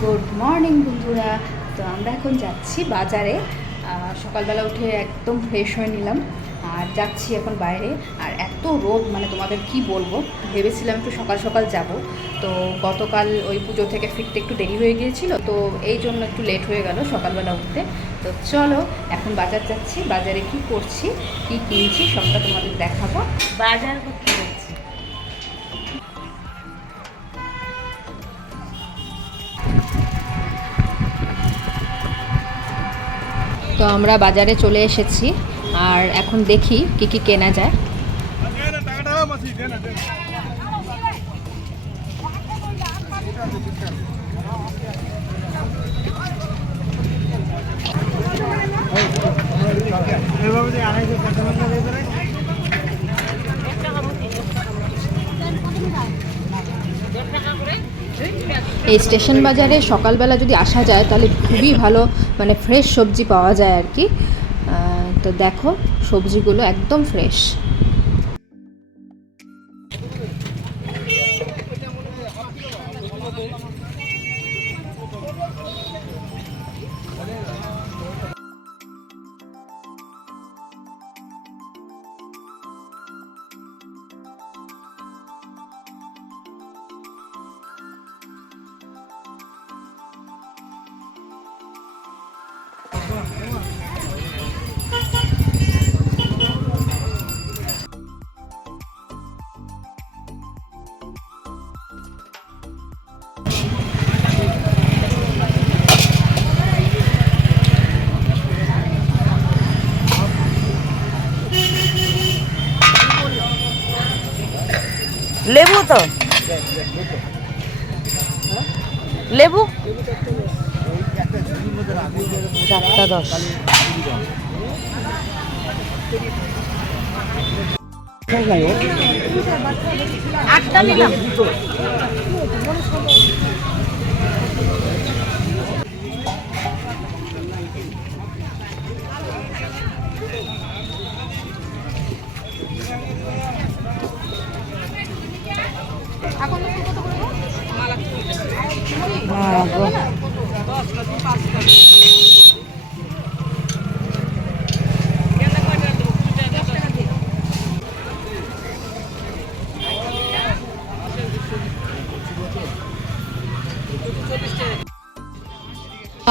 Good morning বন্ধুরা। তো আমরা এখন যাচ্ছি বাজারে। সকালবেলা উঠে একদম ফ্রেশ হয়ে নিলাম আর যাচ্ছি এখন বাইরে। আর এত রোদ মানে তোমাদের কি বলব? ভেবেছিলাম একটু সকাল সকাল যাব। তো গতকাল ওই পুজো থেকে ফিরতে একটু দেরি হয়ে গিয়েছিল, তো এই জন্য একটু লেট হয়ে গেল সকালবেলা উঠতে। তো চলো, এখন বাজার যাচ্ছি। বাজারে কি করছি, কি কিনছি, সবটা তোমাদের দেখাবো। বাজার করতে তো আমরা বাজারে চলে এসেছি। আর এখন দেখি কি কি কেনা যায়। এই স্টেশন বাজারে সকালবেলা যদি আসা যায়, তাহলে খুবই ভালো। মানে ফ্রেশ সবজি পাওয়া যায় আর কি। তো দেখো সবজিগুলো একদম ফ্রেশ লেবু তো? লেবু? চারটা দশ। আটটা নিলাম।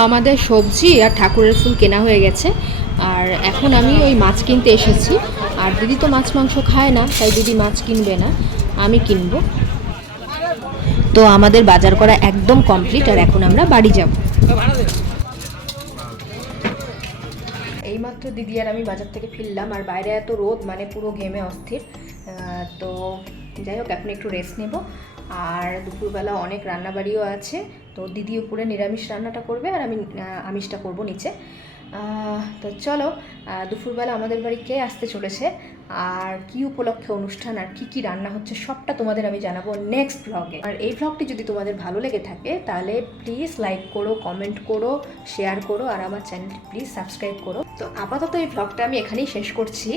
আমাদের সবজি আর ঠাকুরের ফুল কেনা হয়ে গেছে। আর এখন আমি ওই মাছ কিনতে এসেছি। আর দিদি তো মাছ মাংস খায় না, তাই দিদি মাছ কিনবে না। আমি কিনবো। তো আমাদের বাজার করা একদম কমপ্লিট আর এখন আমরা বাড়ি যাব। এইমাত্র দিদি আর আমি বাজার থেকে ফিরলাম আর বাইরে এত রোদ মানে পুরো ঘেমে অস্থির। তো যাই হোক, এখন একটু রেস্ট নেব। আর দুপুরবেলা অনেক রান্নাবাড়িও আছে, তো দিদি উপরে নিরামিষ রান্নাটা করবে আর আমি আমিষটা করব নিচে। তো চলো দুপুরবেলা আমাদের বাড়ি কে আসতে চলেছে? আর কি উপলক্ষে অনুষ্ঠান আর কি কি রান্না হচ্ছে সবটা তোমাদের আমি জানাব নেক্সট ব্লগে আর এই ব্লগটি যদি তোমাদের ভালো লেগে থাকে, তাহলে প্লিজ লাইক করো কমেন্ট করো শেয়ার করো, আর আমার চ্যানেলটি প্লিজ সাবস্ক্রাইব করো। তো আপাতত এই ব্লগটা আমি এখানেই শেষ করছি।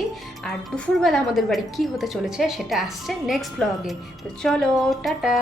আর দুপুরবেলা আমাদের বাড়ি কি হতে চলেছে, সেটা আসছে নেক্সট ব্লগে তো চলো, টাটা!